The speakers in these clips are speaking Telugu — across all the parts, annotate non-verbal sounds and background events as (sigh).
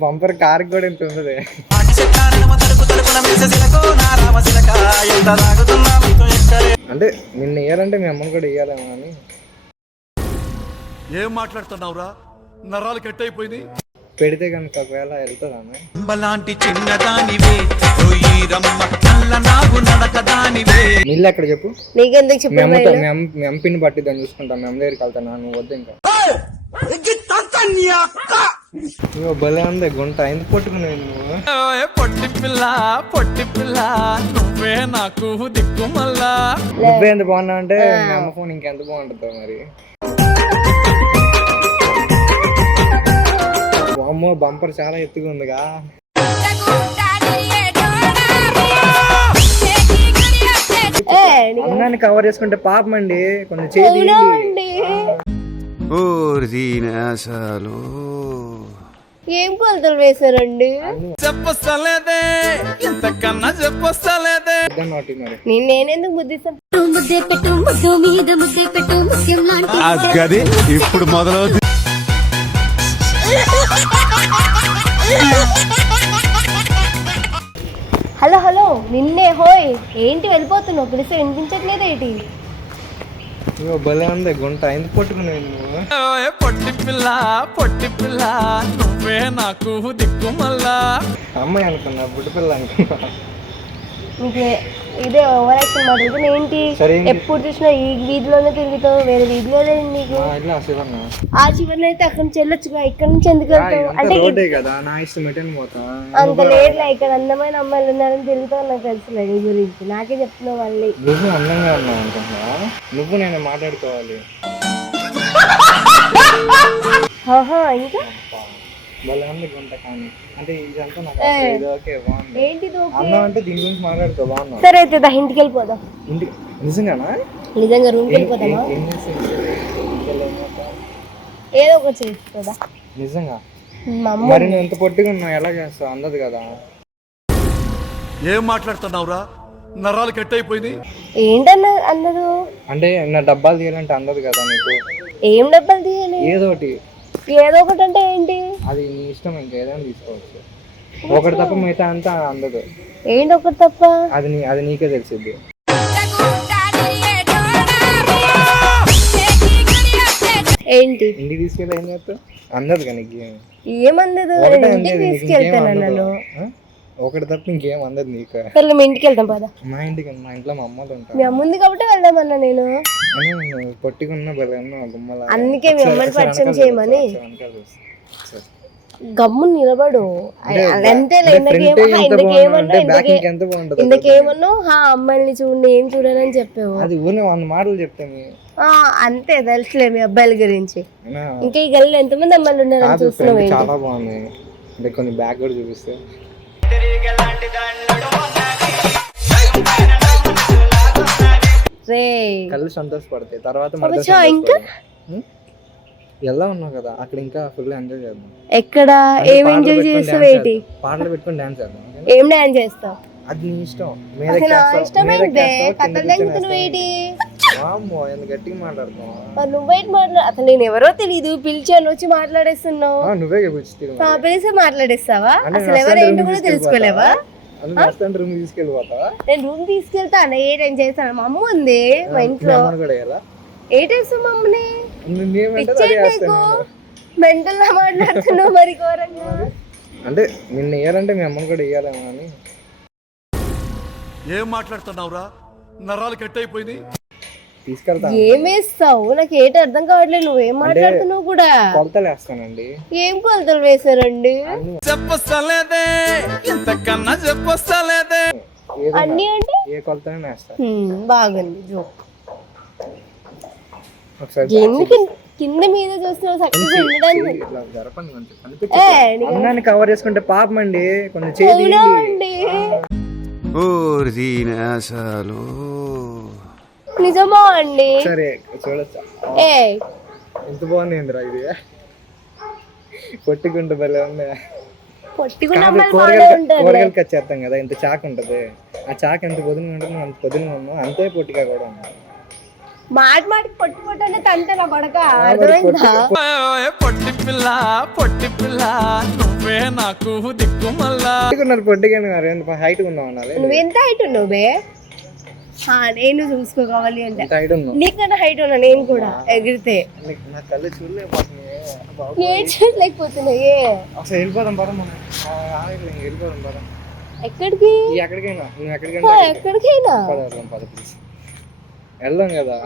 బంపర్ కార్ కూడా ఇంత ఉండదు అంటే నిన్న ఇయ్యాలంటే మీ అమ్మని కూడా ఇయ్యాలేమో అని ఏం మాట్లాడుతున్నావురా? నరాలు కట్ అయిపోయింది పెడితే కనుక ఒకవేళ వెళ్తుందా ఆమె? లాంటి చిన్నదానివే ఇల్లు ఎక్కడ చెప్పు? నీకెందుకు మీ చెప్పు అమ్మతో మీ అమ్మ మీ అమ్మ పిన్ని పట్టి దాన్ని చూసుకుంటా మీ అమ్మ దగ్గరికి వెళ్తాను నువ్వు వద్దు ఇంకా. భలే ఉంది గుంట. ఎందుకు పట్టుకున్నావు నువ్వు? ఓయ్ పొట్టి పిల్ల పొట్టి పిల్ల నువ్వే నాకు దిక్కు మల్లా నువ్వే ఎంత బాగున్నావు అంటే మీ అమ్మ ఫోన్ ఇంకెంత బాగుంటుందో మరి. అమ్మో బంపర్ చాలా ఎత్తుగా ఉందిగా. అన్నాన్ని కవర్ చేసుకుంటే పాపం అండి? కొంచెం ఏం కొలతలు వేశారండి? చెప్పొస్తలేదే ఇంతకన్నా మరి నేను నేనెందుకు బుద్ధిస్తాను ముద్దే పెట్టు ముద్దు మీద ముద్దే పెట్టు ముత్యం లాంటి గది ఇప్పుడు మొదలవుతుంది హలో హలో నిన్నే హోయ్ ఏంటి వెళ్ళిపోతున్నావు? పిలిస్తే వినిపించట్లేదు ఏంటి ఇగో భలే ఉంది గుంట. ఎందుకు పట్టుకున్నావు నువ్వు? ఓయ్ పొట్టి పిల్ల పొట్టి పిల్ల నువ్వే నాకు దిక్కు మల్లా. అమ్మాయి అనుకున్నా బుడ్డ పిల్ల అనుకున్నా. నీకు ఇదే ఓవర్ యాక్షన్ మాట్లాడుతున్నా ఏంటి? సరే ఏంటి? ఎప్పుడు చూసినా ఈ వీధిలోనే తిరుగుతావు వేరే వీధిలో లేదు నీకు. ఆ చివరిలో అయితే అక్కడి నుంచి వెళ్ళొచ్చుగా ఇక్కడ నుంచి ఎందుకు వెళ్తావు? అంటే కదా నా ఇష్టం అంత లేట్లే ఇక్కడ అందమైన అమ్మాయిలు ఉన్నారని తిరుగుతావు నాకు తెలుసులే నీ గురించి. నాకే చెప్తున్నావు మళ్ళీ. నువ్వు అందంగా ఉన్నావు అనుకుంటున్నా నువ్వు నేను మాట్లాడుకోవాలి. ఇంకా? సరే అయితే దా ఇంటికి వెళ్ళిపోదాం. ఇంటి నిజంగానా? నిజంగా రూమ్కి వెళ్ళిపోతామా? ఏదో ఒకటి చేసుకోదా నిజంగా? మా అమ్మ మరి నువ్వు ఎంత పొట్టిగా ఉన్నావు ఎలా చేస్తావు? అందదు కదా? ఏం మాట్లాడుతున్నావురా? నరాలు కట్ అయిపోయింది ఏంటన్న అన్నదు అంటే నా డబ్బాలు తీయాలంటే అందదు కదా నీకు? ఏం డబ్బులు తీయాలి? ఏదో ఒకటి. ఏదో ఒకటి అంటే ఏంటి? అది నీ ఇష్టం ఇంకా ఏదైనా తీసుకోవచ్చు. ఒకటి తప్ప మిగతా అంతా అందదు. ఏంటి ఒకటి తప్ప? అది నీ అది నీకే తెలిసిద్ది. ఏంటి? ఇంటికి తీసుకెళ్ళి ఏం చేస్తావు? అందదు కానీ నీకు? ఏం. ఒకటే అందేది ఇంటికి నీకు ఇంకేం తీసుకెళ్తాను అందదు. నన్ను ఆ? ఒకటి తప్ప ఇంకేం అందదు నీకు. సరే మీ ఇంటికి వెళ్తాం పద. మా ఇంటికి మా ఇంట్లో మా అమ్మలు ఉంటారు. మీ అమ్మ ఉంది కాబట్టి వెళ్దామన్నా నేను. పొట్టికున్న బలన్న గుమ్మల. అందుకే మీ అమ్మని పరిచయం చేయమని. గమ్ము నిలబడు. అంతేలే అంటే ఇందుకేమో front ఇంత బాగుంది అంటే back ఇందుకేమన్నా ఇంకెంత బాగుంటుంది ఇందుకేమన్నా హా అమ్మాయిని చూడండి ఏం చూడనని చెప్పావు. అది ఊరిని వంద మాటలు చెప్తే మీ ఆ, అంతే తెలుసులే మీ అబ్బాయిల గురించి. ఇంకా ఈ గల్లీలో ఎంతమంది అమ్మాయిలు ఉన్నారని చూస్తున్నావు చాలా బాగుంది. అంటే కొన్ని బ్యాగ్ కూడా చూపిస్తే. కళ్ళు సంతోషపడతాయి. తర్వాత ఇంకా? ఎలా ఉన్నావు కదా? అక్కడ ఇంకా ఫుల్ ఎంజాయ్ చేద్దాం. ఎక్కడ? ఏం ఎంజాయ్ చేస్తావు ఏంటి. పాటలు పెట్టుకొని డాన్స్ చేద్దాం? ఏం డాన్స్ చేస్తావు? అది నీ ఇష్టం. నా ఇష్టం ఏంటి? కథలు ఏంటి? గట్టిగా మాట్లాడుతున్నావు? నువ్వేంటి మాట్లా అసలు నేను ఎవరో తెలియదు పిలిచాను వచ్చి మాట్లాడేస్తున్నావు. ఆ, నువ్వే పిలిచి మాట్లాడేస్తావా? అసలు ఎవరేంటో కూడా తెలుసుకోలేవా? రూమ్ తీసుకెళ్ళిపోతావా? నేను రూమ్ తీసుకెళ్తాను ఏ టైం చేస్తాను? మా అమ్మ ఉంది మా ఇంట్లో. ఏ టైం మా అమ్మని. మెంటల్ లా మాట్లాడుతున్నావు మరి ఘోరంగా? అంటే నిన్న వేయాలంటే మీ అమ్మని కూడా వేయాలేమో అని. ఏం మాట్లాడుతున్నావురా? నరాలు కట్ అయిపోయింది తీసుకెళ్తాను ఏం వేస్తావు నాకు ఏంటి అర్థం కావట్లేదు నువ్వేం మాట్లాడుతున్నావు కూడా? కొలతలు వేస్తానండి. ఏం కొలతలు వేశారండి? చెప్పొస్తలేదే. ఇంతకన్నా చెప్పొస్తలేదే. ఏదైనా అన్ని అంటే? ఏ కొలతైనా వేస్తాను. బాగుంది. జోక్ ఎందుకు కింద మీద చూస్తున్నావు సక్సెస్ ఉండడానికి ఏ, అన్నాన్ని కవర్ చేసుకుంటే పాపం అండి. కొంచెం అండి? నిజమా అండి? సరే చూడొచ్చా? ఏ? ఎంత బాగుంది ఇది? భలే ఉంది. కాదు కూరగాయలు కట్ చేస్తాం ఇంత చాకు ఉంటుంది. ఆ చాకు ఎంత పొదును ఉంటుంది అంత పొదును ఉన్నాం అంతే పొట్టిగా కూడా ఉంది. మాట మాట పొట్టు పొట్టు అంటే తంటారా కొడక? అర్థమైందా? పొట్టి పిల్ల పొట్టి పిల్ల నువ్వే నాకు దిక్కు మళ్ళా. పొట్టిగా హైట్ ఉన్నావు నువ్వు ఎంత హైట్ ఆ, నేను చూసుకోవాలి అంటే. నీకన్నా హైట్ ఉన్నా నేను కూడా ఎగిరితే. నేను చూడలేకపోతున్నాయి అసలు వెళ్ళిపోదాం పదం మనం. వెళ్ళిపోదాం పదం. ఎక్కడికి? ఎక్కడికైనా ఎక్కడికైనా వెళ్దాం వెళ్దాం కదా.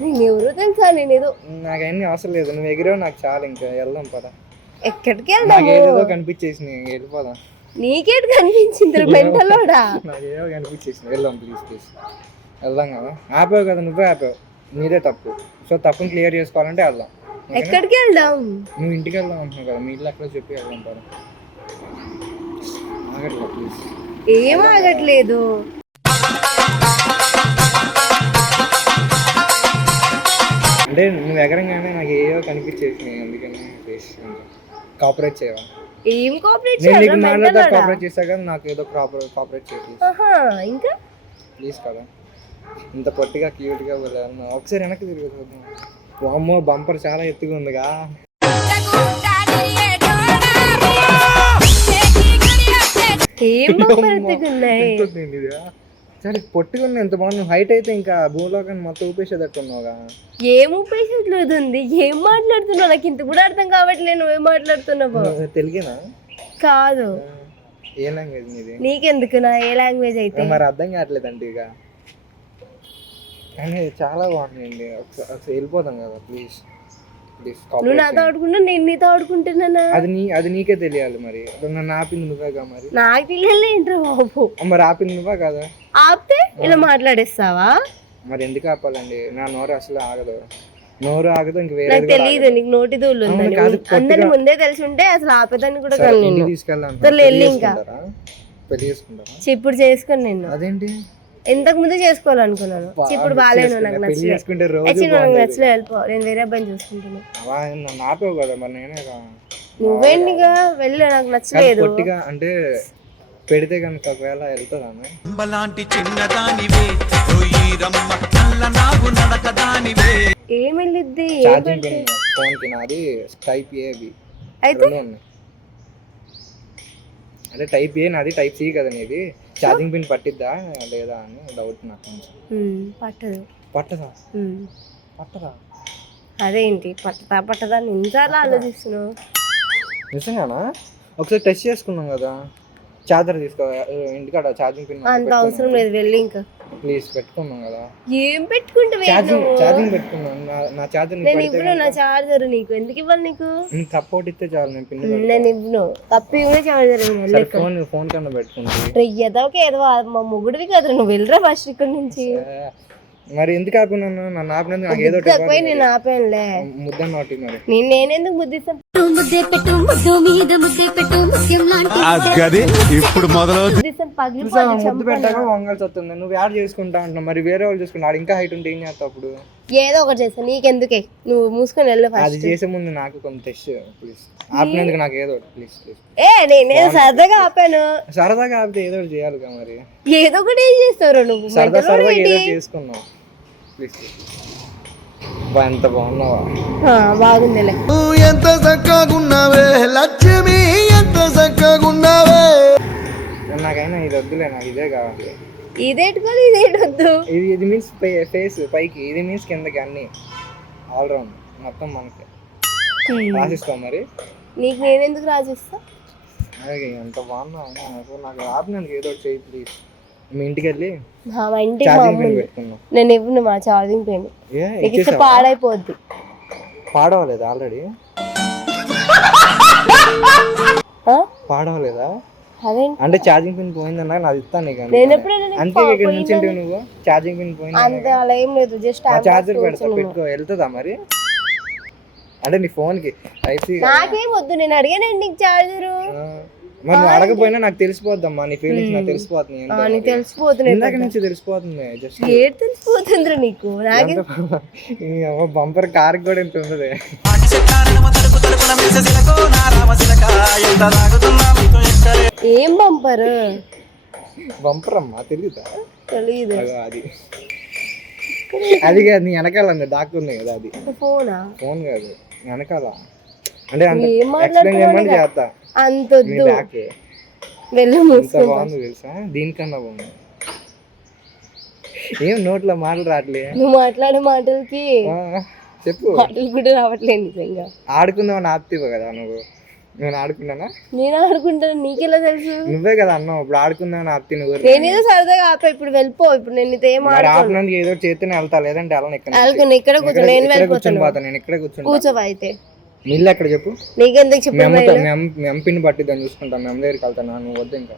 నేను ఎవరో తెలుసా నేను ఏదో నాకు అన్ని అవసరం లేదు. నువ్వు ఎగిరావు నాకు చాలు ఇంకా. వెళ్దాం పద. ఎక్కడికి నాకు వెళ్దాము? ఏదేదో కనిపించేసింది ఇంక వెళ్ళిపోదాం. నీకేటి కనిపించింది మెంటలోడా? నాకు ఏదో కనిపించేసింది. వెళ్దాం ప్లీజ్ ప్లీజ్ వెళ్దాం కదా? ఆపావు కదా నువ్వే ఆపావు. నీదే తప్పు. సో తప్పుని క్లియర్ చేసుకోవాలంటే వెళ్దాం? ఎక్కడికి వెళ్దాం? నువ్వు ఇంటికి వెళ్దాం అంటున్నావు కదా మీ ఇల్లు అక్కడ చెప్పి వెళ్దాం పద. ఆగట్లేదు ప్లీజ్ ఏం ఆగట్లేదు. అంటే నువ్వు ఎగరంగానే నాకు ఏవో కనిపించేసినాయి అందుకని కాపరేట్ చేయవా? ఏం కోఆపరేట్ నేను నీకు చేయాలి నాన్నతో కాపరేట్ చేస్తా కదా నాకు ఏదో కాపరేట్ చేయ ప్లీజ్ ఆహా ఇంకా? ప్లీజ్ కదా. ఇంత పొట్టిగా క్యూట్గా వెళ్ళాను ఒకసారి వెనక్కి తిరిగి చూద్దాం. వామ్మో బంపర్ చాలా ఎత్తుగా ఉందిగా. ఏం పరిస్థితున్నాయి (laughs) ఎంత ఉంది చాలా పొట్టిగా ఉంది ఎంత బాగుంది. హైట్ అయితే ఇంకా భూలోకాన్ని మొత్తం ఊపేసేటట్టు ఉన్నావుగా ఏం ఉపయోగించట్లేదు ఉంది ఏం మాట్లాడుతున్నావు? నాకు ఇంత కూడా అర్థం కావట్లేదు. నువ్వేం మాట్లాడుతున్నావు? తెలుగేనా? కాదు. ఏ లాంగ్వేజ్ నీది? నీకెందుకు? నా ఏ లాంగ్వేజ్ అయితే? మరి అర్థం కావట్లేదు అంటే ఇక. కానీ చాలా బాగుందండి ఒకసారి వెళ్ళిపోతాం కదా ప్లీజ్ నువ్వు నాతో ఆడుకుంటా నేను నీతో ఆడుకుంటున్నానా? అది నీ అది నీకే తెలియాలి మరి. నన్ను ఆపింది నువ్వేగా మరి. నాకు తెలియలే ఏంట్రా బాబు? మరి ఆపింది నువ్వే కదా. ఆపితే ఇలా మాట్లాడేస్తావా? మరి ఎందుకు ఆపాలండి? నా నోరు అసలు ఆగదు. నోరు ఆగదు ఇంక వేరే నాకు తెలియదు నీకు నోటి దూళ్ళు ఉందని. అందరి ముందే తెలిసి ఉంటే అసలు ఆపేదాన్ని కూడా నిన్ను తీసుకెళ్ళాను వెళ్ళి ఇంకా. పెళ్ళి చేసుకుంటారా? ఇప్పుడు చేసుకుని నిన్ను. అదేంటి? ఇంతకు ముందు చేసుకోవాలనుకున్నాను. ఇప్పుడు బాగాలేను నాకు నచ్చలేదు. యాక్చువల్లీ నాకు నచ్చలేదు వెళ్ళిపో నేను వేరే అబ్బాయిని చూసుకుంటున్నాను. నువ్వేంటిగా వెళ్ళు నాకు నచ్చలేదు. అంటే పెడితే కనుక ఒకవేళ వెళ్తుందా లాంటి చిన్నదానివే ఏం వెళ్ళిద్ది ఫోన్కి నాది టైప్ ఏ అవి అయితే? అంటే టైప్ ఏ నాది టైప్ సి కదా నీది. ఛార్జింగ్ పిన్ పట్టిద్దా లేదా అని డౌట్ నాకు కొంచెం. పట్టదు. పట్టదా. పట్టదా? అదేంటి? పట్టదా పట్టదా ఇంతలా ఆలోచిస్తున్నావు? నిజంగానా? ఒకసారి టెస్ట్ చేసుకున్నాం కదా. చార్జర్ తీసుకో ఇంటికాడ ఛార్జింగ్ పిన్ అంత అవసరం లేదు వెళ్ళి ఇంకా. ప్లీజ్ పెట్టుకున్నాం కదా. ఏం పెట్టుకుంటావు ఛార్జింగ్ ఛార్జింగ్ పెట్టుకున్నాం నా- నా ఛార్జర్ నేను ఇవ్వను నా చార్జర్ నీకు. ఎందుకు ఇవ్వాలి నీకు? సపోర్ట్ ఇస్తే చాలు నేను పిన్ నేను ఇవ్వను. తప్పి కూడా చార్జర్ సరే ఫోన్ ఫోన్ కన్నా పెట్టుకుంది. ఏదో ఒక ఏదో మా మొగుడివి కదా నువ్వు వెళ్ళరా ఫస్ట్ ఇక్కడ నుంచి? మరి ఎందుకు ఆపినాను నన్ను ఆపినందుకు నాకు ఏదో ఒకటి తక్కువ నేను ఆపానులే. ముద్ద నోటి మరి. నేను నేనెందుకు బుద్ధిస్తాను ముద్దే పెట్టు ముద్దు మీద ముద్దే పెట్టు ముత్యం లాంటి గది ఇప్పుడు మొదలు బుద్ధిస్తాను పగిలిపోతుంది ముద్దు చంపను. పెట్టాక వంగాల్సి వస్తుంది నువ్వు యాడ్ చేసుకుంటా అంటున్నావు. మరి వేరే వాళ్ళు చూసుకుంటా. ఆడు ఇంకా హైట్ ఉంటే ఏం చేస్తావు అప్పుడు? ఏదో ఒకటి చేస్తా. నీకెందుకే? నువ్వు మూసుకొని వెళ్ళు అది ఫస్ట్ చేసే ముందు నాకు కొంత టెస్ట్ ప్లీజ్ ఆపినందుకు నాకు ఏదో ఒకటి. ప్లీజ్ ప్లీజ్ ఏ నేనే సరదాగా ఆపాను. సరదాగా ఆపితే ఏదో ఒకటి చేయాలిగా మరి. ఏదో ఒకటి ఏం చేస్తావు నువ్వు? సరదా వాడివి. ఏదో చేసుకున్నావు ప్లీజ్ బా ఎంత బాగున్నావా? ఆ, బాగుందిలే. ఎంత చక్కగున్నావే లక్ష్మి ఎంత చక్కగున్నావే. నాకైనా ఇది వద్దులే నాకు ఇదే కావాలి. ఇదేట్టుకోవాలి ఇదేటి వద్దు? ఇది ఇది మీన్స్ ఫేస్ పైకి ఇది మీన్స్ కిందకి అన్ని. ఆల్రౌండ్ మొత్తం మనకి. రాసిస్తాం మరి? నీకు నేనెందుకు రాసిస్తా? ఎంత బాగున్నా నాకు నాకు ఆపినందుకు ఏదో చేయి ప్లీజ్ మీ ఇంటికి వెళ్ళి మా ఇంటికి మా ఛార్జింగ్ పిన్ నేను ఇవ్వను మా ఛార్జింగ్ ఏ నీకు ఇస్తే ఇచ్చేసావా? పాడైపోద్ది. పాడవలేదా ఆల్రెడీ ఆ? పాడవలేదా? అదేంటి అంటే ఛార్జింగ్ పిన్ పోయిందన్నా నాది ఇస్తాను నీకు. నేను ఎప్పుడైనా నీకు అంతే ఇక్కడ నుంచి నువ్వు? ఛార్జింగ్ పిన్ పోయింది అంత అలా ఏం లేదు జస్ట్ ఛార్జర్ పెడతా పెట్టుకో వెళ్తుందా మరి? అంటే నీ ఫోన్కి ఐసీ నాకేం వద్దు నేను అడిగానండి నీకు చార్జరు మరి అడగపోయినా నాకు తెలిసిపోద్దమ్మా నీ ఫీలింగ్స్ నాకు తెలిసిపోతుంది నీకు మరి. తెలిసిపోతున్నాయి ఇందాక నుంచి తెలిసిపోతుంది జస్ట్ ఏడు తెలిసిపోతుందిరా నీకు? నాకే బంపర్ కార్ కూడా ఇంత ఉండదు ఏం పంపరు బంపర్ అమ్మా తెలియదా తెలీదు. అగో అది. అది కాదు నీ వెనకాల డాక్టర్ ఉంది కదా అది. ఫోనా? ఫోన్ కాదు వెనకాల. అంటే అంత ఎక్స్ప్లెయిన్ చేయమని చేస్తా. అంతొద్దు బ్యాక్. వెళ్ళు బాగుంది తెలుసా? దీనికన్నా బాగుంది. ఏం నోట్లో మాటలు రావట్లే? నువ్వు మాట్లాడే మాటలకి చెప్పు. మాటలు కూడా రావట్లేదు నిజంగా. ఆడుకుందామని ఆపుతీవు కదా నువ్వు. నేను ఆడుకున్నానా నేను ఆడుకుంటాను. నీకెలా తెలుసు? నువ్వే కదా అన్నావు. ఇప్పుడు ఆడుకుందామని ఆపుతీ నువ్వు నేనేదో సరదాగా ఆపా. ఇప్పుడు వెళ్ళిపో. ఇప్పుడు నేను నీతో ఏం మరి ఆడుకోను ఆపినందుకు ఏదో చేస్తేనే వెళ్తా. లేదంటే వెళ్ళను ఇక్కడ ఇక్కడ కూర్చో నేను కూర్చొని వెళ్ళిపోతాను. పోతా నేను ఇక్కడే కూర్చొని కూర్చోవా అయితే. ఇల్లు ఎక్కడ చెప్పు? నీకెందుకు చెప్పు అమ్మతో మీ అమ్మ మీ అమ్మ బట్టి దాన్ని చూసుకుంటాను మీ అమ్మ దగ్గరికి వెళ్తాను నువ్వు వద్దు ఇంకా.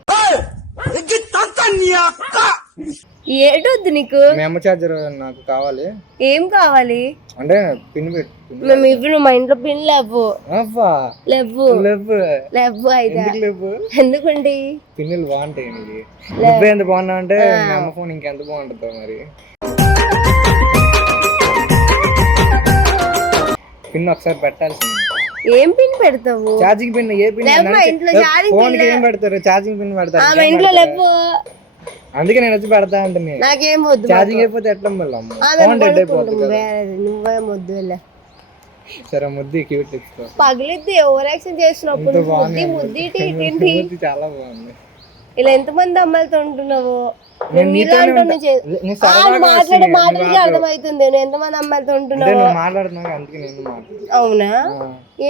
ఏటొద్దు నీకు? మీ అమ్మ చార్జర్ నాకు కావాలి. ఏం కావాలి? అంటే పిన్ పెట్టు పిన్ మేము ఇవ్వను మా ఇంట్లో పిన్ లేవు అవ్వా? లేవు లేవు లేవు అయితే. లేవు ఎందుకండి? పిన్నులు బాగుంటాయి నీకు నువ్వే ఎంత బాగున్నావు అంటే మీ అమ్మ ఫోన్ ఇంకెంత బాగుంటుందో మరి. పిన్ ఒకసారి పెట్టాల్సింది. ఏం పిన్ పెడతావు? ఛార్జింగ్ పిన్ ఏ పిన్ లేవు మా ఇంట్లో charging ఫోన్కి ఏం పెడతారు? ఛార్జింగ్ పిన్ పెడతారు. ఇంట్లో లేవు అందుకే నేను వచ్చి పెడతా ఉంటుంది నాకేం వద్దు ఛార్జింగ్ అయిపోతే ఎట్లా మళ్ళీ ఫోన్ డెడ్ అయిపోతుంది నువ్వే వద్దు వెళ్ళ సరే ముద్ది క్యూట్ ఇస్తా పగిలిద్ది ఓవర్ యాక్షన్ చేసినప్పుడు ముద్ది ముద్ది. చాలా బాగుంది. ఇలా ఎంతమంది అమ్మాయిలతో ఉంటున్నావు? నేను నేను మాట్లాడే మాటలకి. అర్థమవుతుంది. నువ్వు ఎంతమంది అమ్మాయిలతో అంటే ఉంటున్నావు నువ్వు మాట్లాడుతున్నావు అందుకే నేను మాట్లాడు అవునా?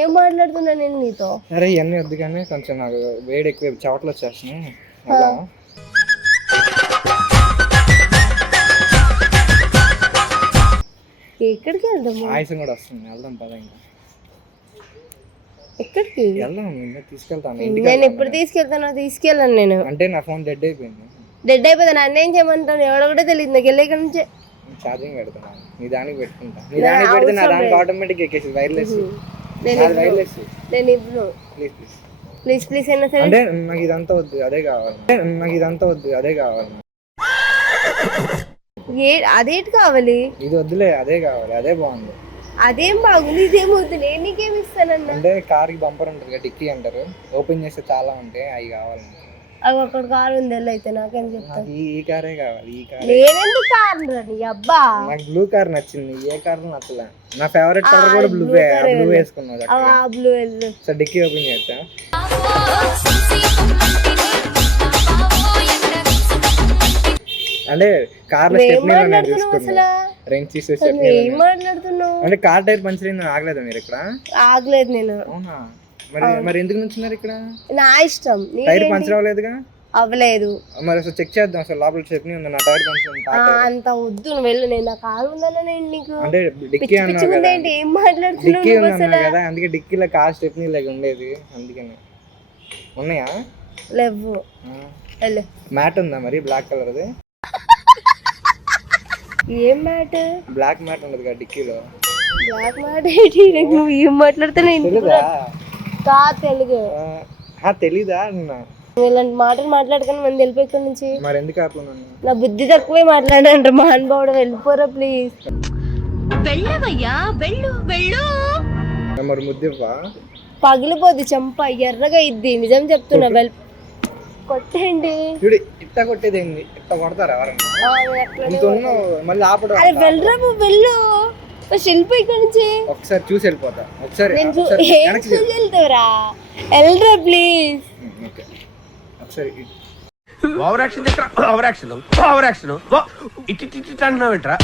ఏం మాట్లాడుతున్నా నేను నీతో? సరే ఇవన్నీ వద్దు కానీ కొంచెం నాకు వేడి ఎక్కువ చెవట్లు వచ్చేస్తున్నాయి? ఎక్కడికి వెళ్దాము? ఆయుసం కూడా వస్తుంది. వెళ్దాం పద ఇంకా. ఎక్కడికి? వెళ్దాం తీసుకెళ్తాను. నేను ఎప్పుడు తీసుకెళ్తానో తీసుకెళ్ళాను నేను. అంటే నా ఫోన్ డెడ్ అయిపోయింది. డెడ్ అయిపోతే నన్ను ఏం చేయమంటాను ఎవడో కూడా తెలియదు నాకు వెళ్ళే నుంచే. ఛార్జింగ్ పెడుతున్నాను నీ దానికి పెట్టుకుంటా. నీ దానికి పెడితే నా దానికి ఆటోమేటిక్ ఎక్కేసి వైర్లెస్ నేను వైర్లెస్ నేను ఇవ్వను ప్లీజ్ ప్లీజ్ ప్లీజ్ ప్లీజ్ అయినా సరే. అంటే నాకు ఇదంతా వద్దు అదే కావాలి. అంటే నాకు ఇదంతా వద్దు అదే కావాలి. ఏ అదేంటి కావాలి? ఇది వద్దులే అదే కావాలి అదే బాగుంది. అదేం బాగుంది ఇదేం వద్దు నేను నీకేం ఇస్తానన్నా? అంటే కార్కి బంపర్ ఉంటుంది కదా డిక్కీ అంటారు. ఓపెన్ చేస్తే చాలా ఉంటాయి అవి కావాలి నాకు. అవి అక్కడ కారు ఉంది వెళ్ళి అయితే నాకేం చెప్తాను ఈ కారే కావాలి ఈ కార్. నేనెందుకు కారు రా నీ అబ్బా! నాకు బ్లూ కార్ నచ్చింది ఏ కార్ నచ్చలే. నా ఫేవరెట్ కలర్ కూడా బ్లూ బ్లూ వేసుకున్నావు అవి ఆ బ్లూ వెళ్ళు. సో డిక్కీ ఓపెన్ చేస్తా. అంటే కార్లో స్టెప్నీ తీసుకున్నా అసలు? రెంట్ తీసే అసలు స్టెప్నీ ఏం మాట్లాడుతున్నావు? అంటే కార్ టైర్ పంచర్ ఆగలేదా మీరు ఇక్కడ? ఆగలేదు నేను. అవునా? మరి మరి ఎందుకు నుంచున్నారు ఇక్కడ? నా ఇష్టం. టైర్? పంచర్ అవ్వలేదుగా? అవ్వలేదు. మరి అసలు చెక్ చేద్దాం అసలు లోపల స్టెప్నీ ఉంది? నా టైర్ పంచర్ అంత వద్దు నువ్వు వెళ్ళు. నేను నా కారు ఉందన్నా నేను నీకు అంటే డిక్కీ కదా. ఏంటి ఏం మాట్లాడుతున్నావు డిక్కీ కదా అందుకే డిక్కీలో కార్ స్టెప్నీ లాగా ఉండేది అందుకని. ఉన్నాయా? లేవు. మ్యాట్ ఉందా మరి? బ్లాక్ కలర్ది. ఏం మ్యాట్? బ్లాక్ మ్యాట్ ఉండదు కదా డిక్కీలో. బ్లాక్ మ్యాట్ ఏంటి? నువ్వు ఏం మాట్లాడుతున్నావు? కా తెలుగు. ఆ, తెలీదా అన్నా? ఇలాంటి మాటలు మాట్లాడుకొని మనం వెళ్ళిపోయి ఇక్కడి నుంచి? మరి ఎందుకు నా బుద్ధి తక్కువే మాట్లాడంటారు మహానుభావుడు వెళ్ళిపోరా ప్లీజ్. వెళ్ళవయ్యా వెళ్ళు వెళ్ళు. మరి ముద్దివ్వా? పగిలిపోద్ది చెంప ఎర్రగా ఇద్ది నిజం చెప్తున్నా వెల్ కొట్టండి చూడు ఇట్ట కొట్టేది ఏంది? ఇట్ట కొడతారా ఎవరన్నా? ఇంత ఉన్నావు మళ్ళీ ఆపడం అరే వెళ్ళరా నువ్వు వెళ్ళు. శిల్పి ఇక్కడి నుంచి? ఒకసారి చూసి వెళ్ళిపోతా. ఒకసారి నేను చూ- ఒకసారి ఏం వెనక్కి చూసి వెళ్తావురా. వెళ్ళరా ప్లీజ్. ఓకే. ఒకసారి ఇటు. Over action over action over action ఇటు ఇటు ఇటు అంటున్నావు ఏంట్రా